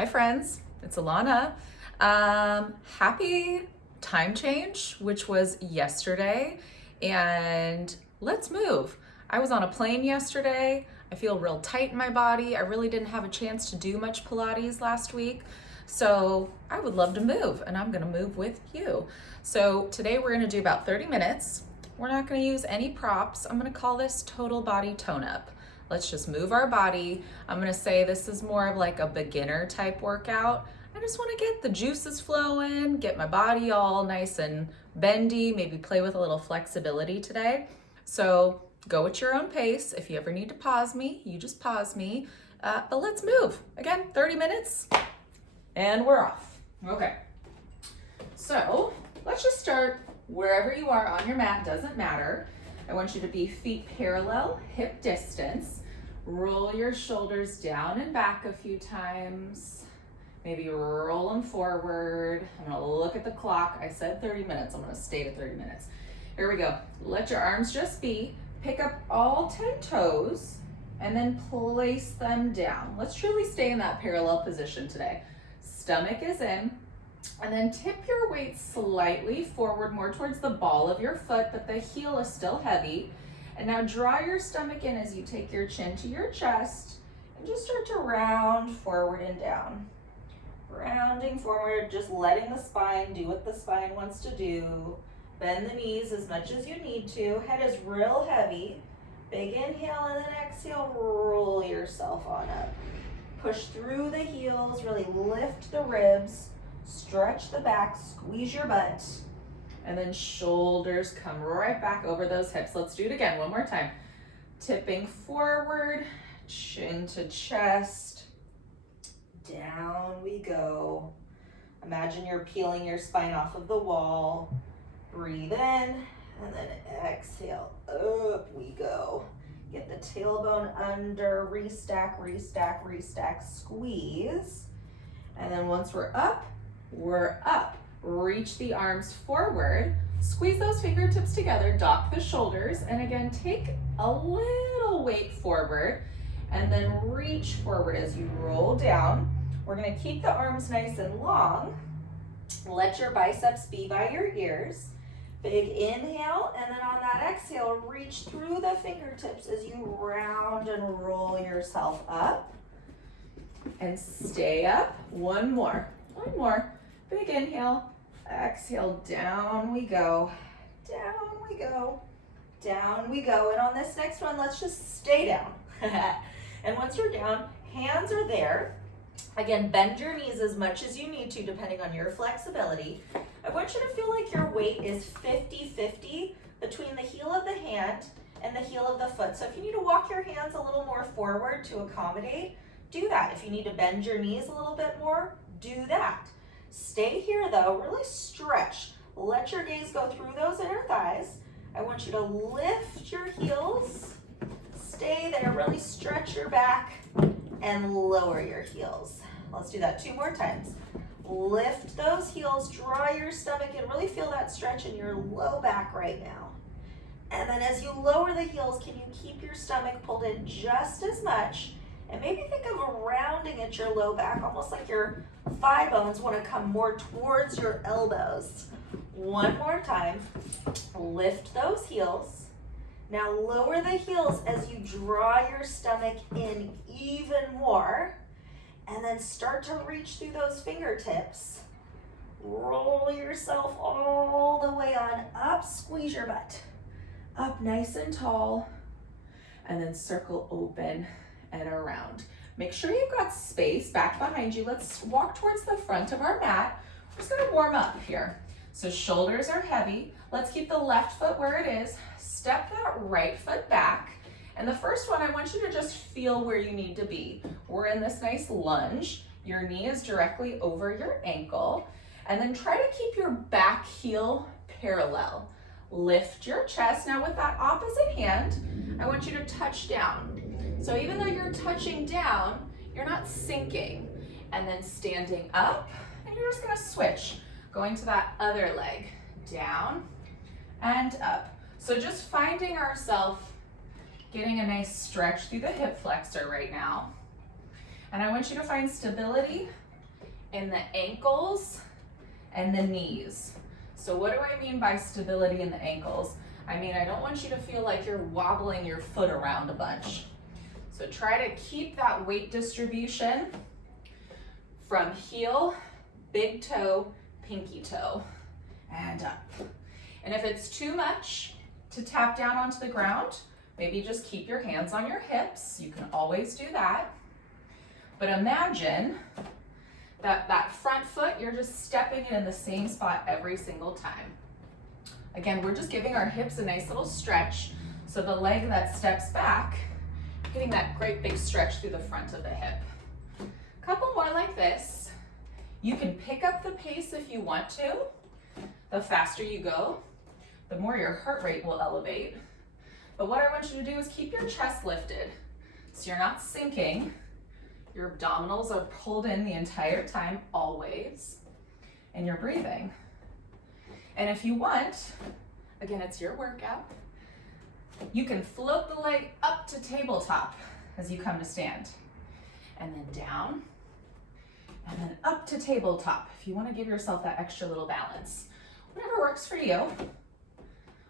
Hi friends, it's Alana. Happy time change, which was yesterday, and let's move. I was on a plane yesterday. I feel real tight in my body. I really didn't have a chance to do much Pilates last week, so I would love to move, and I'm gonna move with you. So today we're gonna do about 30 minutes. We're not gonna use any props. I'm gonna call this total body tone up. Let's just move our body. I'm gonna say this is more of like a beginner type workout. I just wanna get the juices flowing, get my body all nice and bendy, maybe play with a little flexibility today. So go at your own pace. If you ever need to pause me, you just pause me. But let's move. Again, 30 minutes and we're off. Okay, so let's just start wherever you are on your mat, doesn't matter. I want you to be feet parallel, hip distance. Roll your shoulders down and back a few times. Maybe roll them forward. I'm gonna look at the clock. I said 30 minutes. I'm gonna stay to 30 minutes. Here we go. Let your arms just be. Pick up all 10 toes and then place them down. Let's truly stay in that parallel position today. Stomach is in. And then tip your weight slightly forward, more towards the ball of your foot, but the heel is still heavy. And now draw your stomach in as you take your chin to your chest and just start to round forward and down. Rounding forward, just letting the spine do what the spine wants to do. Bend the knees as much as you need to. Head is real heavy. Big inhale and then exhale, roll yourself on up. Push through the heels, really lift the ribs. Stretch the back, squeeze your butt, and then shoulders come right back over those hips. Let's do it again, one more time. Tipping forward, chin to chest, down we go. Imagine you're peeling your spine off of the wall. Breathe in, and then exhale, up we go. Get the tailbone under, restack, restack, restack, squeeze. And then once we're up, reach the arms forward, squeeze those fingertips together, dock the shoulders, and again, take a little weight forward, and then reach forward as you roll down. We're gonna keep the arms nice and long. Let your biceps be by your ears. Big inhale, and then on that exhale, reach through the fingertips as you round and roll yourself up. And stay up, one more. Big inhale, exhale, down we go, down we go, down we go. And on this next one, let's just stay down. And once you're down, hands are there. Again, bend your knees as much as you need to, depending on your flexibility. I want you to feel like your weight is 50-50 between the heel of the hand and the heel of the foot. So if you need to walk your hands a little more forward to accommodate, do that. If you need to bend your knees a little bit more, do that. Stay here though, really stretch. Let your gaze go through those inner thighs. I want you to lift your heels. Stay there, really stretch your back and lower your heels. Let's do that 2 more times. Lift those heels, draw your stomach and really feel that stretch in your low back right now. And then as you lower the heels, can you keep your stomach pulled in just as much? And maybe think of a rounding at your low back, almost like your thigh bones want to come more towards your elbows. One more time. Lift those heels. Now lower the heels as you draw your stomach in even more. And then start to reach through those fingertips. Roll yourself all the way on up. Squeeze your butt. Up nice and tall. And then circle open and around. Make sure you've got space back behind you. Let's walk towards the front of our mat. We're just gonna warm up here. So shoulders are heavy. Let's keep the left foot where it is. Step that right foot back. And the first one, I want you to just feel where you need to be. We're in this nice lunge. Your knee is directly over your ankle. And then try to keep your back heel parallel. Lift your chest. Now with that opposite hand, I want you to touch down. So even though you're touching down, you're not sinking. And then standing up, and you're just gonna switch. Going to that other leg, down and up. So just finding ourselves getting a nice stretch through the hip flexor right now. And I want you to find stability in the ankles and the knees. So what do I mean by stability in the ankles? I mean, I don't want you to feel like you're wobbling your foot around a bunch. So try to keep that weight distribution from heel, big toe, pinky toe, and up. And if it's too much to tap down onto the ground, maybe just keep your hands on your hips. You can always do that. But imagine that front foot, you're just stepping it in the same spot every single time. Again, we're just giving our hips a nice little stretch, so the leg that steps back, getting that great big stretch through the front of the hip. A couple more like this. You can pick up the pace if you want to. The faster you go, the more your heart rate will elevate. But what I want you to do is keep your chest lifted, so you're not sinking. Your abdominals are pulled in the entire time, always, and you're breathing. And if you want, again, it's your workout, you can float the leg up to tabletop as you come to stand, and then down, and then up to tabletop if you want to give yourself that extra little balance. Whatever works for you.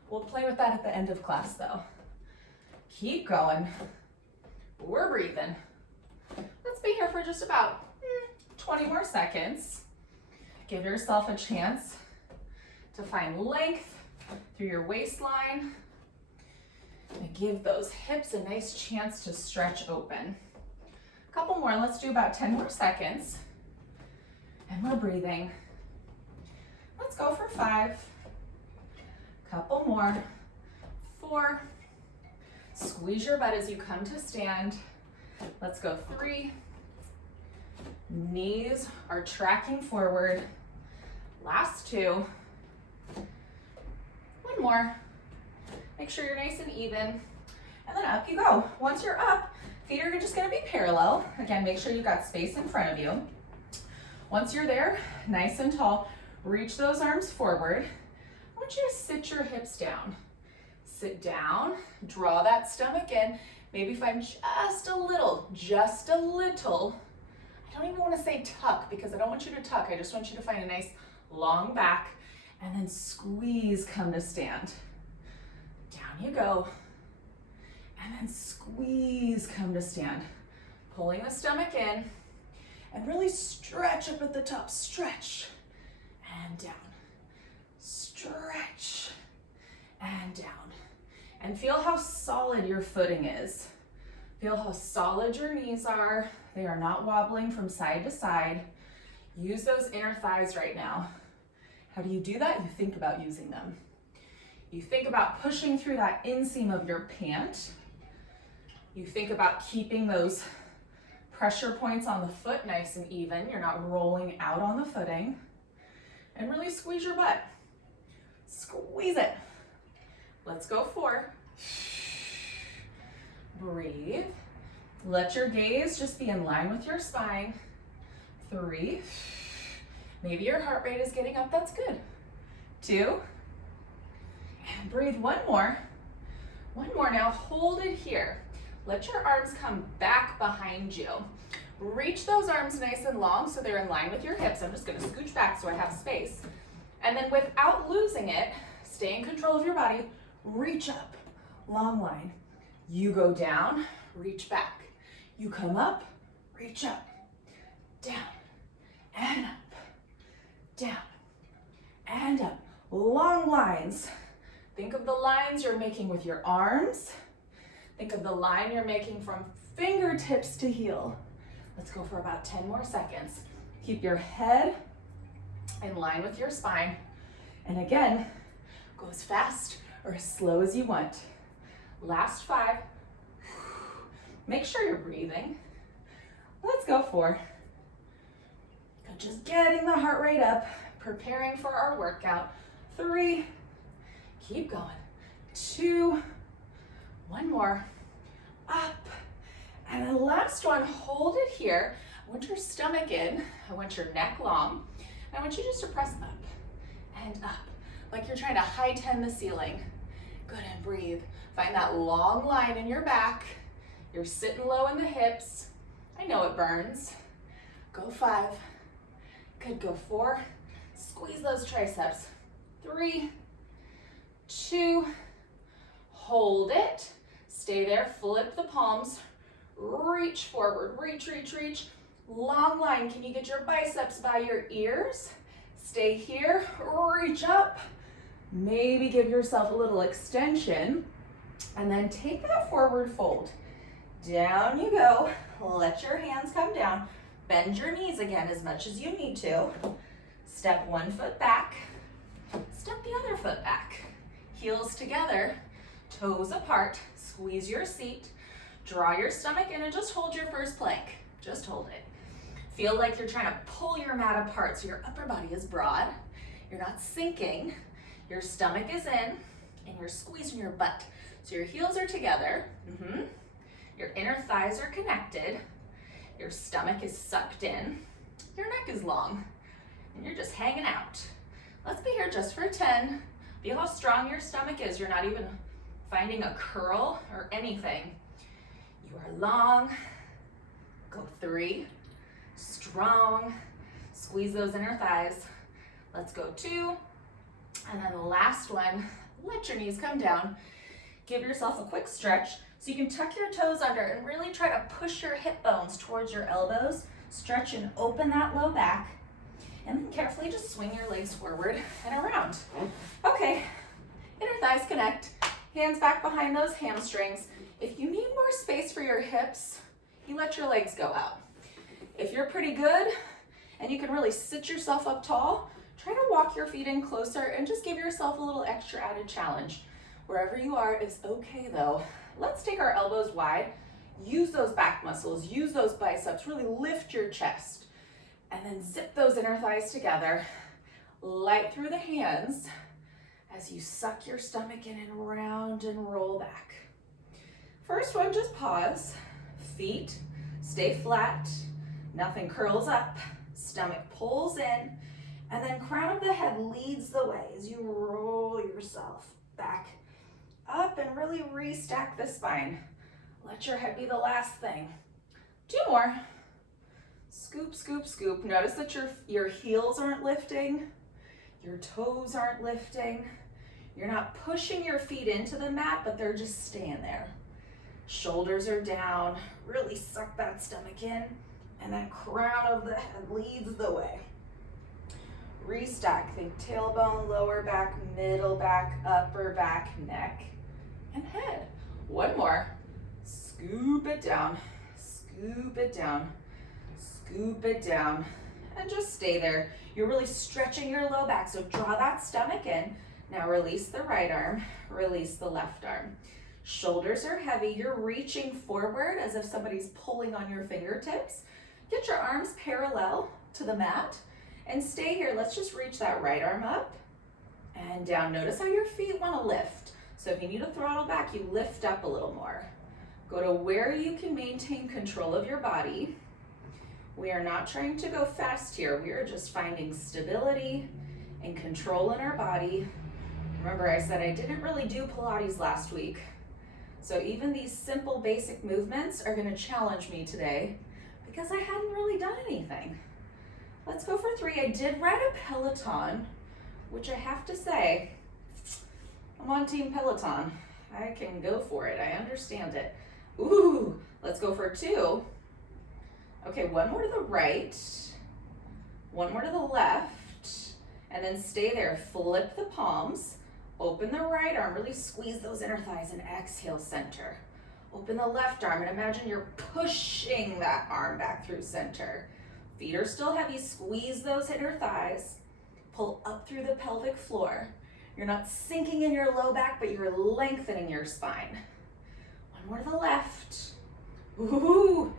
We'll play with that at the end of class though. Keep going. We're breathing. Let's be here for just about 20 more seconds. Give yourself a chance to find length through your waistline and give those hips a nice chance to stretch open. A couple more, let's do about 10 more seconds. And we're breathing. Let's go for 5. Couple more. 4. Squeeze your butt as you come to stand. Let's go 3. Knees are tracking forward. Last 2. One more. Make sure you're nice and even. And then up you go. Once you're up, feet are just gonna be parallel. Again, make sure you've got space in front of you. Once you're there, nice and tall, reach those arms forward. I want you to sit your hips down. Sit down, draw that stomach in. Maybe find just a little, I don't even want to say tuck because I don't want you to tuck. I just want you to find a nice long back and then squeeze, come to stand. Down you go. And then squeeze, come to stand. Pulling the stomach in and really stretch up at the top. Stretch and down. Stretch and down. And feel how solid your footing is. Feel how solid your knees are. They are not wobbling from side to side. Use those inner thighs right now. How do you do that? You think about using them. You think about pushing through that inseam of your pant. You think about keeping those pressure points on the foot nice and even. You're not rolling out on the footing. And really squeeze your butt. Squeeze it. Let's go 4. Breathe. Let your gaze just be in line with your spine. 3. Maybe your heart rate is getting up, that's good. 2. And breathe, one more. One more now, hold it here. Let your arms come back behind you. Reach those arms nice and long so they're in line with your hips. I'm just gonna scooch back so I have space. And then without losing it, stay in control of your body, reach up, long line. You go down, reach back. You come up, reach up, down, and up, down, and up. Long lines. Think of the lines you're making with your arms. Think of the line you're making from fingertips to heel. Let's go for about 10 more seconds. Keep your head in line with your spine. And again, go as fast or as slow as you want. Last 5. Make sure you're breathing. Let's go 4. Just getting the heart rate up, preparing for our workout. 3. Keep going. 2. One more. Up. And the last one, hold it here. I want your stomach in. I want your neck long. And I want you just to press up and up, like you're trying to high 10 the ceiling. Good, and breathe. Find that long line in your back. You're sitting low in the hips. I know it burns. Go 5. Good, go 4. Squeeze those triceps. 3, 2, hold it. Stay there, flip the palms, reach forward, reach, reach, reach. Long line, can you get your biceps by your ears? Stay here, reach up. Maybe give yourself a little extension, and then take that forward fold. Down you go, let your hands come down. Bend your knees again as much as you need to. Step one foot back, step the other foot back. Heels together, toes apart, squeeze your seat, draw your stomach in and just hold your first plank. Just hold it. Feel like you're trying to pull your mat apart so your upper body is broad. You're not sinking. Your stomach is in and you're squeezing your butt. So your heels are together. Your inner thighs are connected. Your stomach is sucked in. Your neck is long and you're just hanging out. Let's be here just for 10. Feel how strong your stomach is. You're not even finding a curl or anything. You are long. Go 3. Strong. Squeeze those inner thighs. Let's go 2. And then the last one, let your knees come down. Give yourself a quick stretch so you can tuck your toes under and really try to push your hip bones towards your elbows. Stretch and open that low back. And then carefully just swing your legs forward and around. Okay, inner thighs connect. Hands back behind those hamstrings. If you need more space for your hips, you let your legs go out. If you're pretty good and you can really sit yourself up tall, try to walk your feet in closer and just give yourself a little extra added challenge. Wherever you are is okay though. Let's take our elbows wide. Use those back muscles, use those biceps, really lift your chest. And then zip those inner thighs together. Light through the hands as you suck your stomach in and round and roll back. First one, just pause. Feet stay flat. Nothing curls up. Stomach pulls in. And then crown of the head leads the way as you roll yourself back up and really restack the spine. Let your head be the last thing. 2 more. Scoop, scoop, scoop. Notice that your heels aren't lifting. Your toes aren't lifting. You're not pushing your feet into the mat, but they're just staying there. Shoulders are down. Really suck that stomach in. And that crown of the head leads the way. Restack. Think tailbone, lower back, middle back, upper back, neck, and head. 1 more. Scoop it down. Scoop it down. Scoop it down. And just stay there. You're really stretching your low back, so draw that stomach in. Now release the right arm, release the left arm. Shoulders are heavy. You're reaching forward as if somebody's pulling on your fingertips. Get your arms parallel to the mat and stay here. Let's just reach that right arm up and down. Notice how your feet want to lift. So if you need to throttle back, you lift up a little more. Go to where you can maintain control of your body. We are not trying to go fast here. We are just finding stability and control in our body. Remember, I said I didn't really do Pilates last week. So even these simple basic movements are going to challenge me today because I hadn't really done anything. Let's go for 3. I did ride a Peloton, which I have to say, I'm on Team Peloton. I can go for it. I understand it. Ooh, let's go for 2. Okay, 1 more to the right, 1 more to the left, and then stay there. Flip the palms, open the right arm, really squeeze those inner thighs and exhale center. Open the left arm and imagine you're pushing that arm back through center. Feet are still heavy, squeeze those inner thighs, pull up through the pelvic floor. You're not sinking in your low back, but you're lengthening your spine. 1 more to the left. Ooh.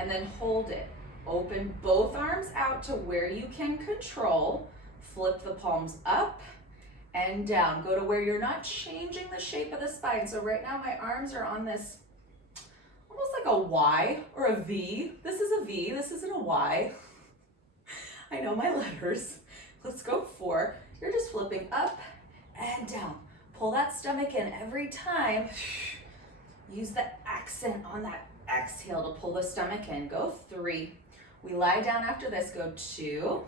And then hold it. Open both arms out to where you can control. Flip the palms up and down. Go to where you're not changing the shape of the spine. So right now my arms are on this almost like a Y or a V. This is a V, this isn't a Y. I know my letters. Let's go 4. You're just flipping up and down. Pull that stomach in every time. Use the accent on that exhale to pull the stomach in. Go 3. We lie down after this. Go 2.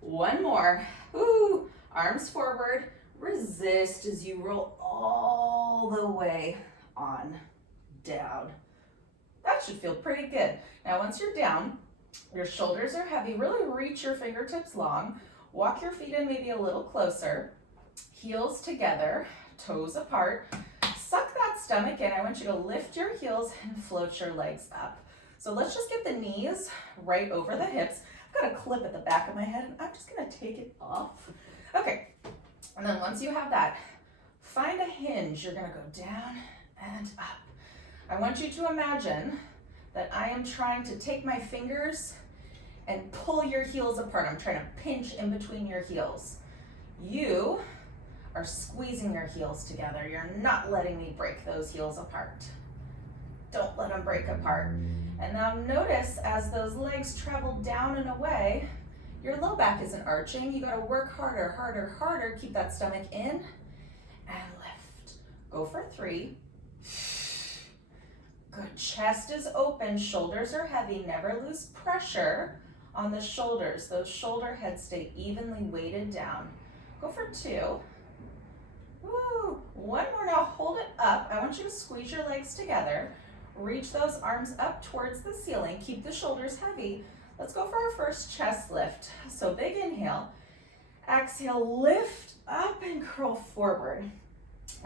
One more. Ooh, arms forward. Resist as you roll all the way on down. That should feel pretty good. Now, once you're down, your shoulders are heavy. Really reach your fingertips long. Walk your feet in maybe a little closer. Heels together, toes apart. Suck that stomach in. I want you to lift your heels and float your legs up. So let's just get the knees right over the hips. I've got a clip at the back of my head, and I'm just gonna take it off. Okay, and then once you have that, find a hinge. You're gonna go down and up. I want you to imagine that I am trying to take my fingers and pull your heels apart. I'm trying to pinch in between your heels. You are squeezing your heels together. You're not letting me break those heels apart. Don't let them break apart. And now notice as those legs travel down and away, your low back isn't arching. You gotta work harder, harder, harder. Keep that stomach in and lift. Go for 3. Good, chest is open, shoulders are heavy. Never lose pressure on the shoulders. Those shoulder heads stay evenly weighted down. Go for 2. Woo. One more now, hold it up. I want you to squeeze your legs together. Reach those arms up towards the ceiling. Keep the shoulders heavy. Let's go for our first chest lift. So big inhale. Exhale, lift up and curl forward.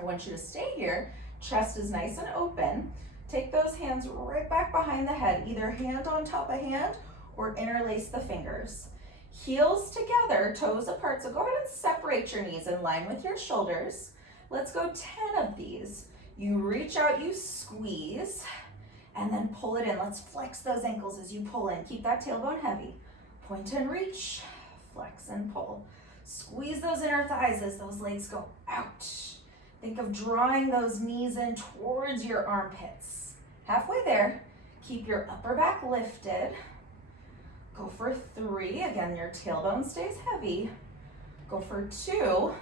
I want you to stay here. Chest is nice and open. Take those hands right back behind the head, either hand on top of hand or interlace the fingers. Heels together, toes apart. So go ahead and separate your knees in line with your shoulders. Let's go 10 of these. You reach out, you squeeze, and then pull it in. Let's flex those ankles as you pull in. Keep that tailbone heavy. Point and reach, flex and pull. Squeeze those inner thighs as those legs go out. Think of drawing those knees in towards your armpits. Halfway there, keep your upper back lifted. Go for 3. Again, your tailbone stays heavy. Go for 2.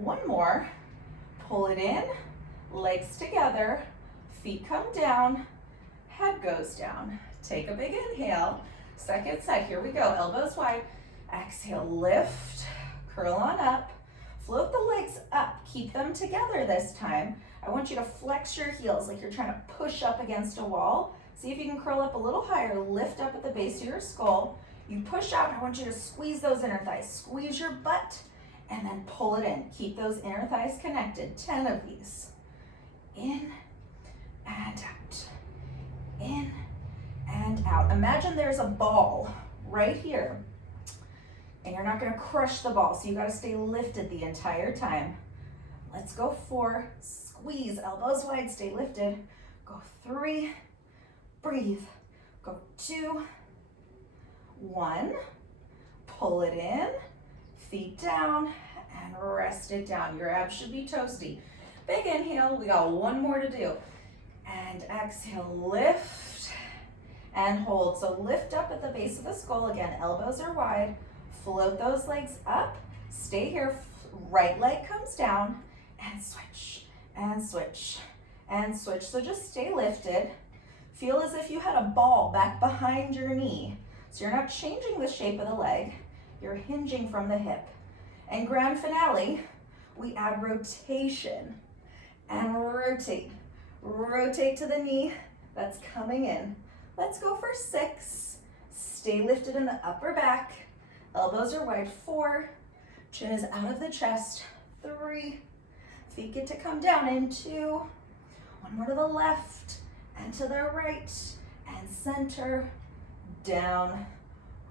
One more. Pull it in, legs together, feet come down, head goes down. Take a big inhale. Second set, here we go. Elbows wide. Exhale, lift, curl on up. Float the legs up. Keep them together this time. I want you to flex your heels like you're trying to push up against a wall. See if you can curl up a little higher. Lift up at the base of your skull. You push out. I want you to squeeze those inner thighs. Squeeze your butt and then pull it in. Keep those inner thighs connected. 10 of these. In and out. In and out. Imagine there's a ball right here. And you're not going to crush the ball, so you got to stay lifted the entire time. Let's go 4. Squeeze, elbows wide, stay lifted. Go 3. Breathe. Go 2. 1. Pull it in. Feet down and rest it down. Your abs should be toasty. Big inhale. We got one more to do. And exhale, lift and hold. So lift up at the base of the skull. Again, elbows are wide. Float those legs up. Stay here. Right leg comes down and switch and switch and switch. So just stay lifted. Feel as if you had a ball back behind your knee. So you're not changing the shape of the leg. You're hinging from the hip. And grand finale, we add rotation and rotate. Rotate to the knee that's coming in. Let's go for 6. Stay lifted in the upper back. Elbows are wide. 4. Chin is out of the chest. 3. Feet get to come down in. 2. One more to the left and to the right and center. Down.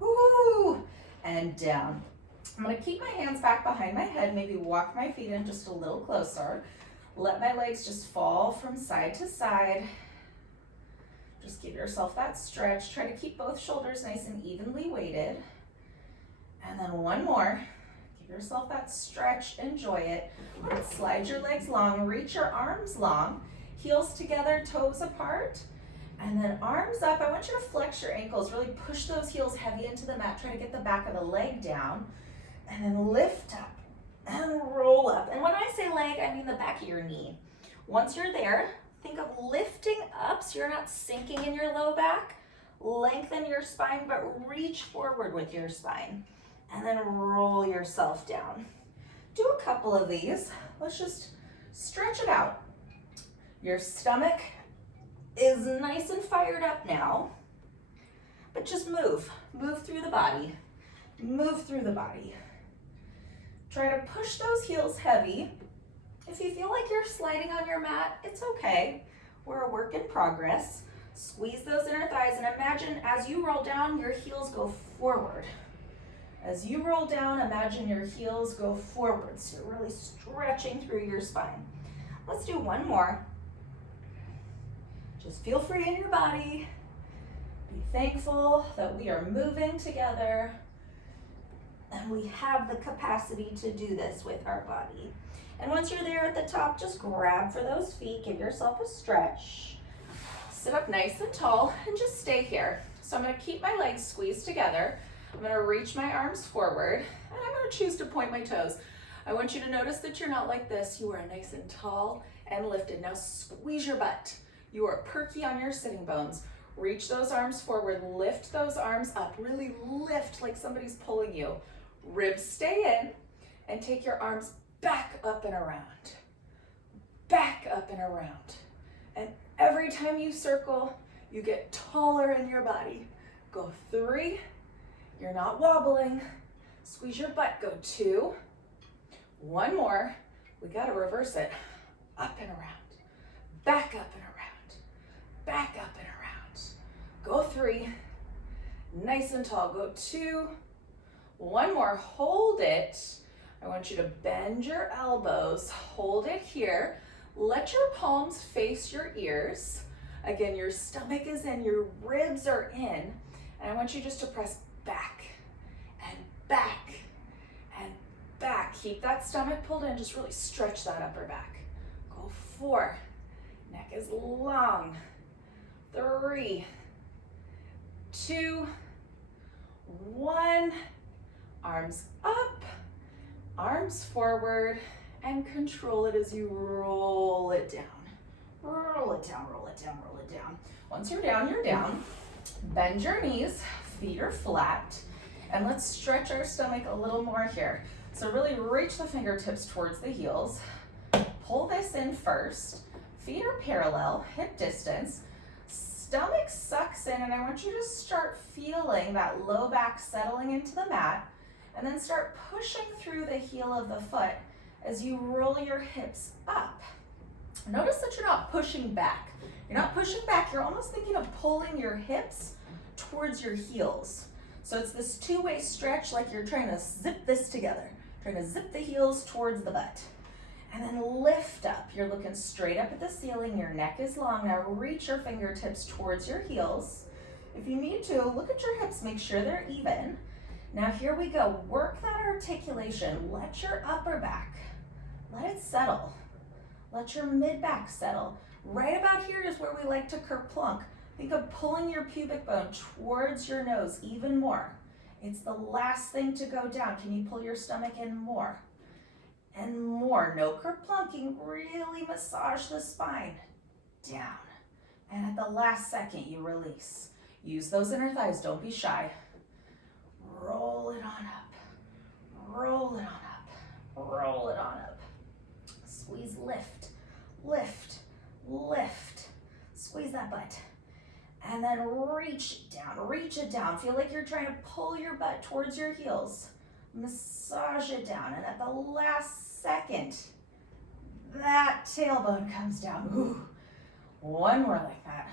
Woo! And down. I'm going to keep my hands back behind my head, maybe walk my feet in just a little closer. Let my legs just fall from side to side. Just give yourself that stretch. Try to keep both shoulders nice and evenly weighted. And then one more. Give yourself that stretch. Enjoy it. Slide your legs long. Reach your arms long. Heels together, toes apart. And then arms up. I want you to flex your ankles. Really push those heels heavy into the mat. Try to get the back of the leg down. And then lift up and roll up. And when I say leg, I mean the back of your knee. Once you're there, think of lifting up so you're not sinking in your low back. Lengthen your spine, but reach forward with your spine. And then roll yourself down. Do a couple of these. Let's just stretch it out. Your stomach is nice and fired up now, but just move. Move through the body. Move through the body. Try to push those heels heavy. If you feel like you're sliding on your mat, it's okay. We're a work in progress. Squeeze those inner thighs and imagine as you roll down, your heels go forward. As you roll down, imagine your heels go forward. So you're really stretching through your spine. Let's do one more. Just feel free in your body. Be thankful that we are moving together and we have the capacity to do this with our body. And once you're there at the top, just grab for those feet, give yourself a stretch. Sit up nice and tall and just stay here. So I'm gonna keep my legs squeezed together. I'm gonna reach my arms forward and I'm gonna choose to point my toes. I want you to notice that you're not like this. You are nice and tall and lifted. Now squeeze your butt. You are perky on your sitting bones. Reach those arms forward, lift those arms up. Really lift like somebody's pulling you. Ribs stay in and take your arms back up and around. Back up and around. And every time you circle, you get taller in your body. Go 3. You're not wobbling. Squeeze your butt. Go 2. 1 more. We gotta reverse it. Up and around. Back up and around. Back up and around. Go 3. Nice and tall. Go 2. 1 more. Hold it. I want you to bend your elbows. Hold it here. Let your palms face your ears. Again, your stomach is in, your ribs are in. And I want you just to press back and back and back. Keep that stomach pulled in. Just really stretch that upper back. Go 4. Neck is long. 3, 2, 1. Arms up, arms forward, and control it as you roll it down. Roll it down, roll it down, roll it down. Once you're down, you're down. Bend your knees, feet are flat, and let's stretch our stomach a little more here. So really reach the fingertips towards the heels. Pull this in first. Feet are parallel, hip distance. Stomach sucks in, and I want you to start feeling that low back settling into the mat, and then start pushing through the heel of the foot as you roll your hips up. Notice that you're not pushing back. You're not pushing back, you're almost thinking of pulling your hips towards your heels. So it's this two-way stretch, like you're trying to zip this together, trying to zip the heels towards the butt. And then lift up. You're looking straight up at the ceiling, your neck is long. Now reach your fingertips towards your heels. If you need to, look at your hips, make sure they're even. Now here we go, work that articulation. Let your upper back, let it settle. Let your mid back settle. Right about here is where we like to kerplunk. Think of pulling your pubic bone towards your nose even more. It's the last thing to go down. Can you pull your stomach in more? And more. No kerplunking. Really massage the spine down. And at the last second, you release. Use those inner thighs. Don't be shy. Roll it on up. Roll it on up. Roll it on up. Squeeze, lift, lift, lift. Squeeze that butt. And then reach it down. Reach it down. Feel like you're trying to pull your butt towards your heels. Massage it down, and at the last second, that tailbone comes down. Ooh. 1 more like that.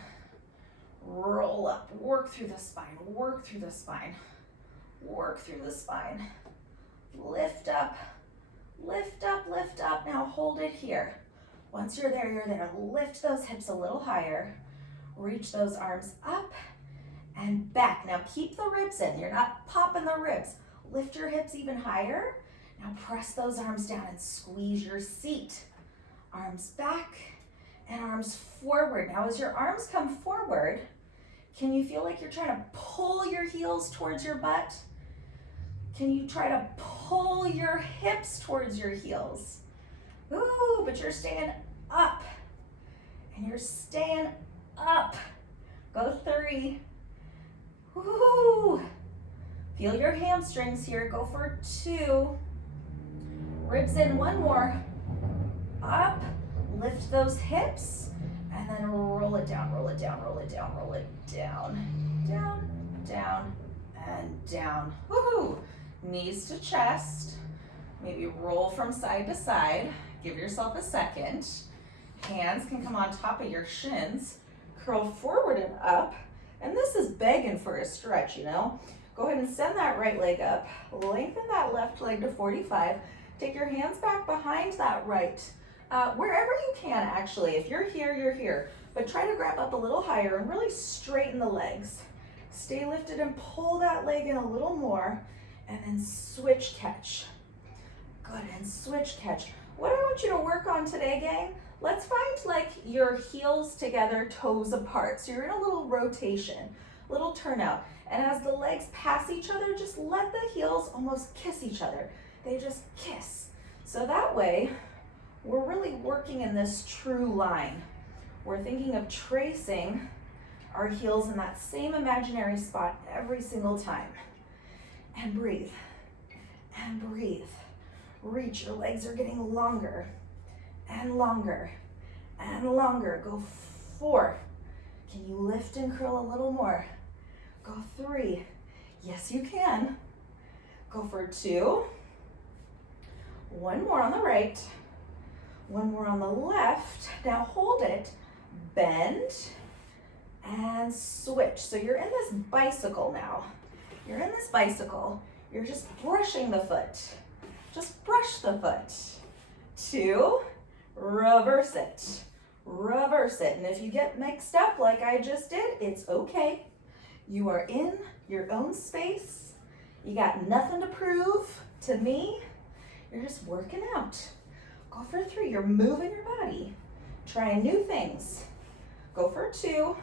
Roll up, work through the spine, work through the spine, work through the spine. Lift up, lift up, lift up. Now hold it here. Once you're there, you're there. Lift those hips a little higher. Reach those arms up and back. Now keep the ribs in. You're not popping the ribs. Lift your hips even higher. Now press those arms down and squeeze your seat. Arms back and arms forward. Now as your arms come forward, can you feel like you're trying to pull your heels towards your butt? Can you try to pull your hips towards your heels? Ooh, but you're staying up. And you're staying up. Go 3, Woo! Feel your hamstrings here. Go for 2. Ribs in, 1 more. Up, lift those hips, and then roll it down, roll it down, roll it down, roll it down. Down, down, and down. Woohoo! Knees to chest. Maybe roll from side to side. Give yourself a second. Hands can come on top of your shins. Curl forward and up. And this is begging for a stretch, you know. Go ahead and send that right leg up. Lengthen that left leg to 45. Take your hands back behind that right. Wherever you can, actually. If you're here, you're here. But try to grab up a little higher and really straighten the legs. Stay lifted and pull that leg in a little more. And then switch catch. Good, and switch catch. What I want you to work on today, gang, let's find like your heels together, toes apart. So you're in a little rotation, little turnout. And as the legs pass each other, just let the heels almost kiss each other. They just kiss. So that way, we're really working in this true line. We're thinking of tracing our heels in that same imaginary spot every single time. And breathe, and breathe. Reach, your legs are getting longer, and longer, and longer. Go 4. Can you lift and curl a little more? Go 3. Yes, you can. Go for 2. 1 more on the right. 1 more on the left. Now hold it, bend, and switch. So you're in this bicycle now. You're in this bicycle. You're just brushing the foot. Just brush the foot. 2, reverse it. Reverse it. And if you get mixed up like I just did, it's okay. You are in your own space. You got nothing to prove to me. You're just working out. Go for 3. You're moving your body. Trying new things. Go for 2.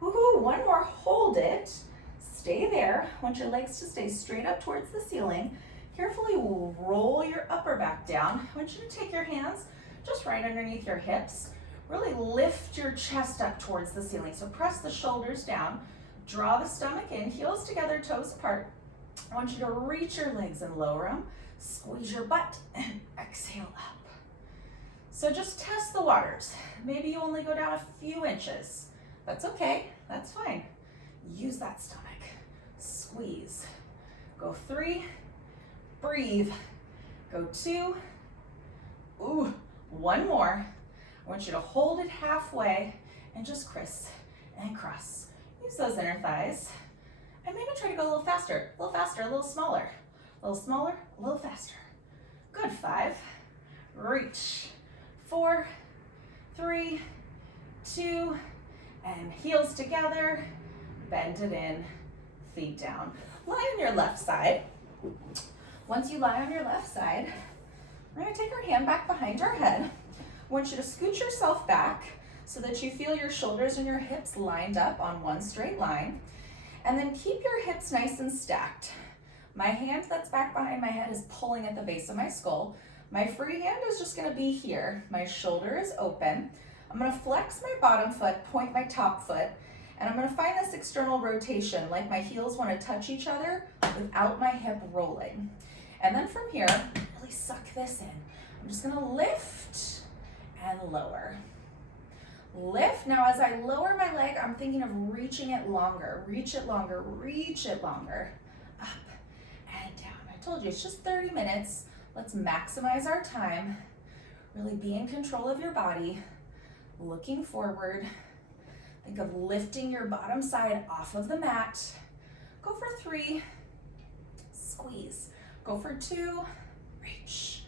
Woohoo, 1 more. Hold it. Stay there. I want your legs to stay straight up towards the ceiling. Carefully roll your upper back down. I want you to take your hands just right underneath your hips. Really lift your chest up towards the ceiling. So press the shoulders down. Draw the stomach in, heels together, toes apart. I want you to reach your legs and lower them. Squeeze your butt and exhale up. So just test the waters. Maybe you only go down a few inches. That's okay, that's fine. Use that stomach. Squeeze. Go 3, breathe. Go 2, ooh, 1 more. I want you to hold it halfway and just criss and cross. Use those inner thighs. And maybe try to go a little faster, a little smaller. A little smaller, a little faster. Good, 5, reach. 4, 3, 2, and heels together. Bend it in, feet down. Lie on your left side. Once you lie on your left side, we're gonna take our hand back behind our head. I want you to scoot yourself back so that you feel your shoulders and your hips lined up on one straight line. And then keep your hips nice and stacked. My hand that's back behind my head is pulling at the base of my skull. My free hand is just gonna be here. My shoulder is open. I'm gonna flex my bottom foot, point my top foot, and I'm gonna find this external rotation, like my heels wanna touch each other without my hip rolling. And then from here, really suck this in. I'm just gonna lift and lower. Lift. Now as I lower my leg, I'm thinking of reaching it longer. Reach it longer, reach it longer. Up and down. I told you, it's just 30 minutes. Let's maximize our time. Really be in control of your body. Looking forward. Think of lifting your bottom side off of the mat. Go for 3, squeeze. Go for 2, reach.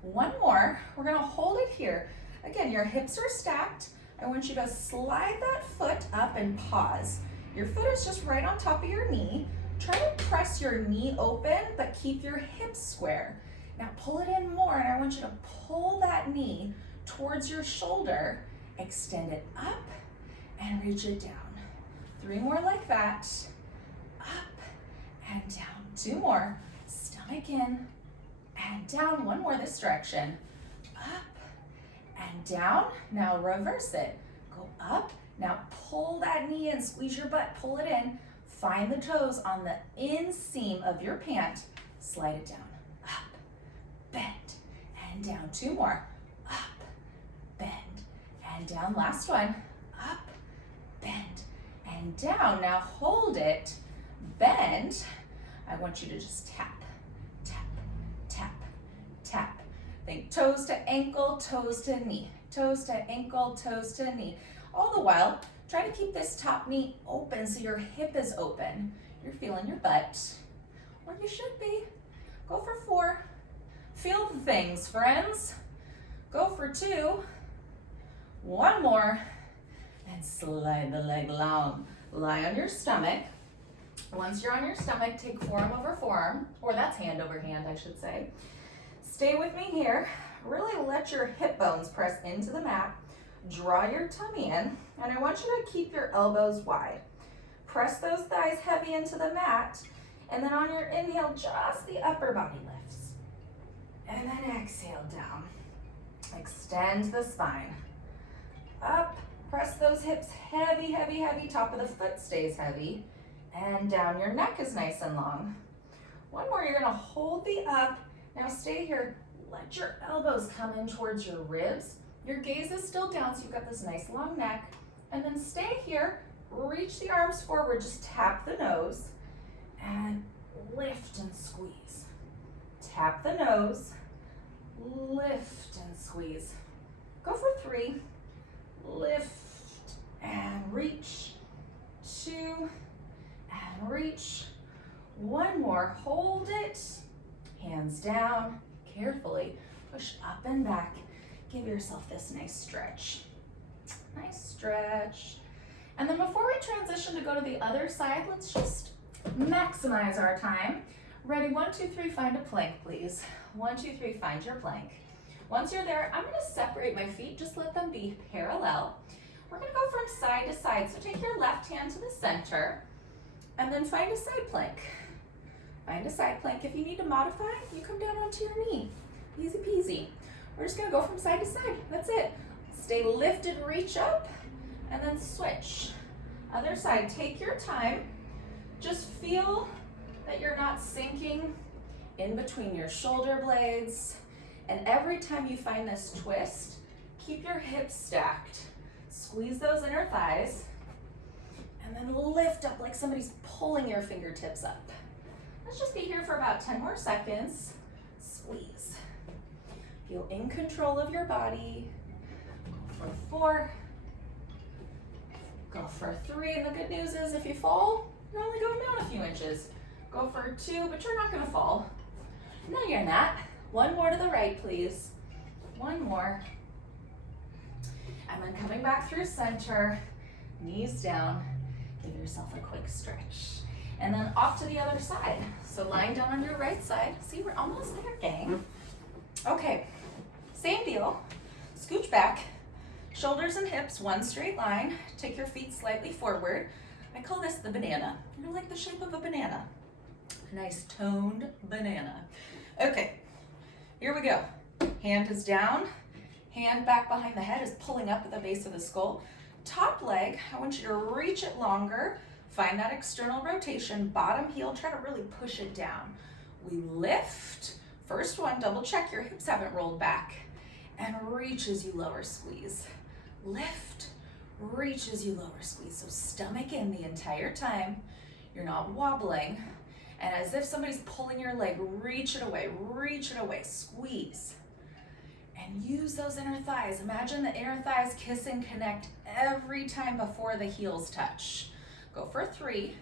1 more, we're gonna hold it here. Again, your hips are stacked. I want you to slide that foot up and pause. Your foot is just right on top of your knee. Try to press your knee open, but keep your hips square. Now pull it in more, and I want you to pull that knee towards your shoulder. Extend it up and reach it down. 3 more like that. Up and down. 2 more. Stomach in and down. 1 more this direction. Up and down. Now reverse it. Go up. Now pull that knee in. Squeeze your butt. Pull it in. Find the toes on the inseam of your pant. Slide it down, up, bend, and down. 2 more, up, bend, and down. Last one, up, bend, and down. Now hold it, bend. I want you to just tap, tap, tap, tap. Think toes to ankle, toes to knee, toes to ankle, toes to knee. All the while, try to keep this top knee open so your hip is open. You're feeling your butt, or you should be. Go for 4. Feel the things, friends. Go for 2. 1 more, and slide the leg long. Lie on your stomach. Once you're on your stomach, take forearm over forearm, or that's hand over hand, I should say. Stay with me here. Really let your hip bones press into the mat. Draw your tummy in, and I want you to keep your elbows wide. Press those thighs heavy into the mat, and then on your inhale, just the upper body lifts. And then exhale down. Extend the spine. Up, press those hips heavy, heavy, heavy. Top of the foot stays heavy. And down, your neck is nice and long. 1 more, you're gonna hold the up. Now stay here, let your elbows come in towards your ribs. Your gaze is still down, so you've got this nice long neck. And then stay here, reach the arms forward, just tap the nose, and lift and squeeze. Tap the nose, lift and squeeze. Go for 3, lift and reach, 2, and reach. 1 more, hold it, hands down, carefully push up and back. Give yourself this nice stretch. Nice stretch. And then before we transition to go to the other side, let's just maximize our time. Ready, 1, 2, 3, find a plank, please. 1, 2, 3, find your plank. Once you're there, I'm gonna separate my feet, just let them be parallel. We're gonna go from side to side, so take your left hand to the center, and then find a side plank. Find a side plank. If you need to modify, you come down onto your knee. Easy peasy. We're just gonna go from side to side, that's it. Stay lifted, reach up, and then switch. Other side, take your time. Just feel that you're not sinking in between your shoulder blades. And every time you find this twist, keep your hips stacked. Squeeze those inner thighs, and then lift up like somebody's pulling your fingertips up. Let's just be here for about 10 more seconds. Squeeze. Feel in control of your body. Go for 4. Go for 3, and the good news is if you fall, you're only going down a few inches. Go for 2, but you're not gonna fall. No, you're not. 1 more to the right, please. 1 more. And then coming back through center, knees down, give yourself a quick stretch. And then off to the other side. So lying down on your right side. See, we're almost there, gang. Okay, same deal. Scooch back, shoulders and hips, 1 straight line. Take your feet slightly forward. I call this the banana. You're like the shape of a banana. A nice toned banana. Okay, here we go. Hand is down, hand back behind the head is pulling up at the base of the skull. Top leg, I want you to reach it longer. Find that external rotation, bottom heel, try to really push it down. We lift, first one, double check your hips haven't rolled back. And reach as you lower, squeeze. Lift, reach as you lower, squeeze. So stomach in the entire time. You're not wobbling. And as if somebody's pulling your leg, reach it away, squeeze. And use those inner thighs. Imagine the inner thighs kiss and connect every time before the heels touch. Go for 3,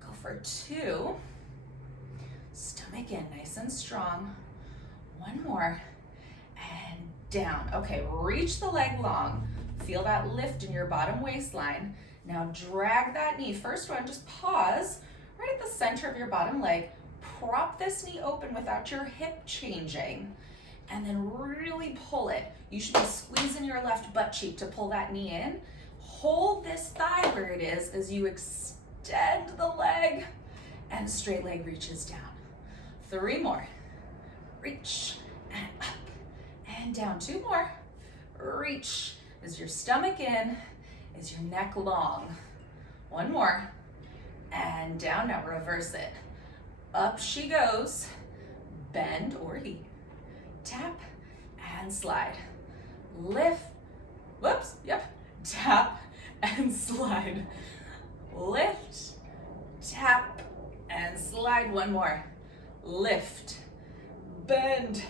go for 2, stomach in, nice and strong. 1 more, and down. Okay, reach the leg long. Feel that lift in your bottom waistline. Now drag that knee. First one, just pause right at the center of your bottom leg. Prop this knee open without your hip changing, and then really pull it. You should be squeezing your left butt cheek to pull that knee in. Hold this thigh where it is as you extend the leg, and straight leg reaches down. 3 more. Reach and up and down. 2 more. Reach. Is your stomach in? Is your neck long? 1 more. and down. Now reverse it. Up she goes. Bend or he. Tap and slide. Lift. Whoops, yep. Tap and slide. Lift, tap and slide. One more. Lift, bend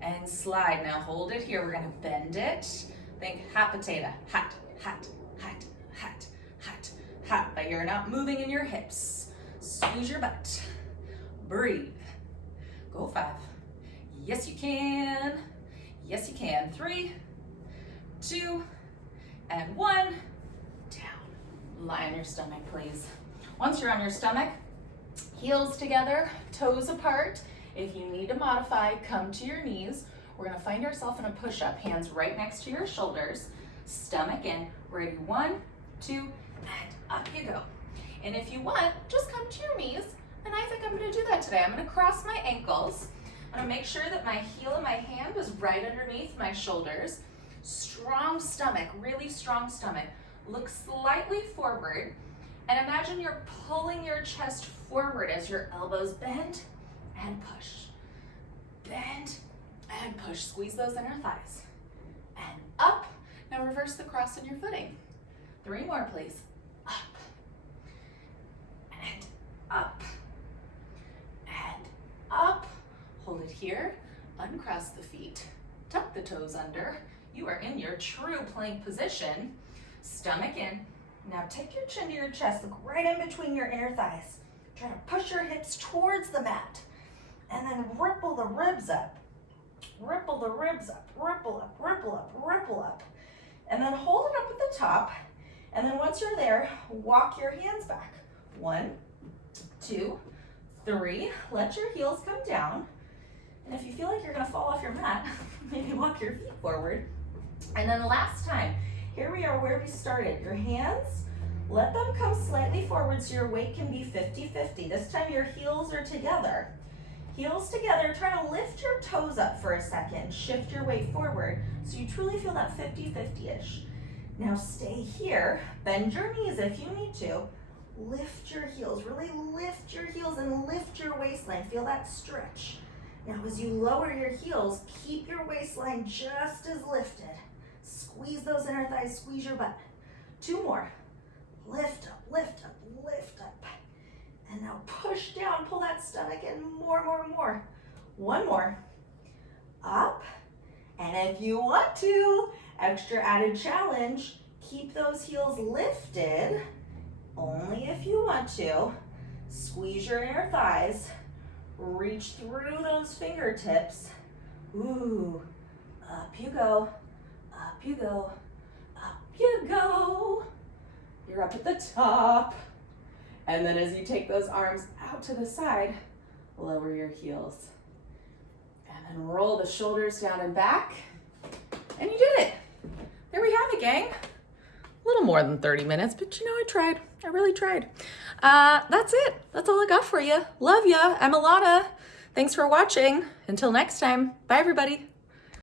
and slide. Now hold it here. We're gonna bend it. Think hot potato. Hot, hot, hot, hot, hot, hot. But you're not moving in your hips. Squeeze your butt. Breathe. Go 5. Yes, you can. Yes, you can. 3, 2, and 1. Down. Lie on your stomach, please. Once you're on your stomach, heels together, toes apart. If you need to modify, come to your knees. We're gonna find ourselves in a push-up, hands right next to your shoulders, stomach in. Ready, 1, 2, and up you go. And if you want, just come to your knees, and I think I'm gonna do that today. I'm gonna cross my ankles. I'm gonna make sure that my heel of my hand is right underneath my shoulders. Strong stomach, really strong stomach. Look slightly forward, and imagine you're pulling your chest forward as your elbows bend and push. Bend and push. Squeeze those inner thighs. And up. Now reverse the cross in your footing. 3 more, please. Up. And up. And up. Hold it here. Uncross the feet. Tuck the toes under. You are in your true plank position. Stomach in. Now take your chin to your chest. Look right in between your inner thighs. Try to push your hips towards the mat. And then ripple the ribs up. Ripple the ribs up. Ripple up, ripple up, ripple up. And then hold it up at the top. And then once you're there, walk your hands back. 1, 2, 3. Let your heels come down. And if you feel like you're gonna fall off your mat, maybe walk your feet forward. And then last time, here we are where we started. Your hands, let them come slightly forward so your weight can be 50-50. This time your heels are together. Heels together, try to lift your toes up for a second. Shift your weight forward so you truly feel that 50-50-ish. Now stay here, bend your knees if you need to. Lift your heels, really lift your heels and lift your waistline. Feel that stretch. Now as you lower your heels, keep your waistline just as lifted. Squeeze those inner thighs, squeeze your butt. 2 more. Lift up, lift up, lift up. And now push down, pull that stomach in more, more, more. 1 more. Up. And if you want to, extra added challenge, keep those heels lifted, only if you want to. Squeeze your inner thighs. Reach through those fingertips. Ooh, up you go, up you go, up you go. You're up at the top. And then as you take those arms out to the side, lower your heels. And then roll the shoulders down and back. And you did it. There we have it, gang. A little more than 30 minutes, but you know, I tried. I really tried. That's it. That's all I got for you. Love ya. I'm Alana. Thanks for watching. Until next time. Bye, everybody.